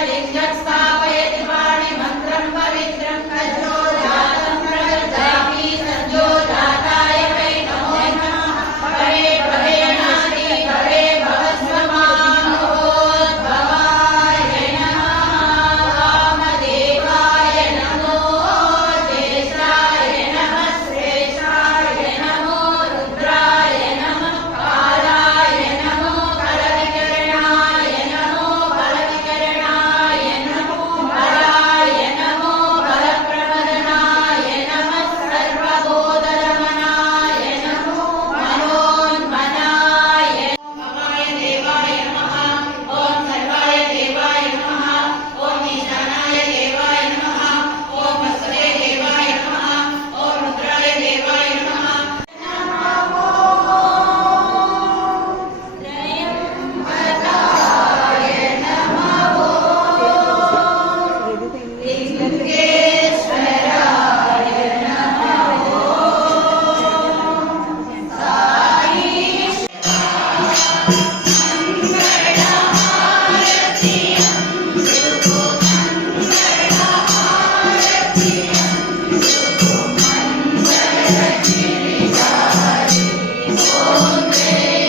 Letting that fire. Okay.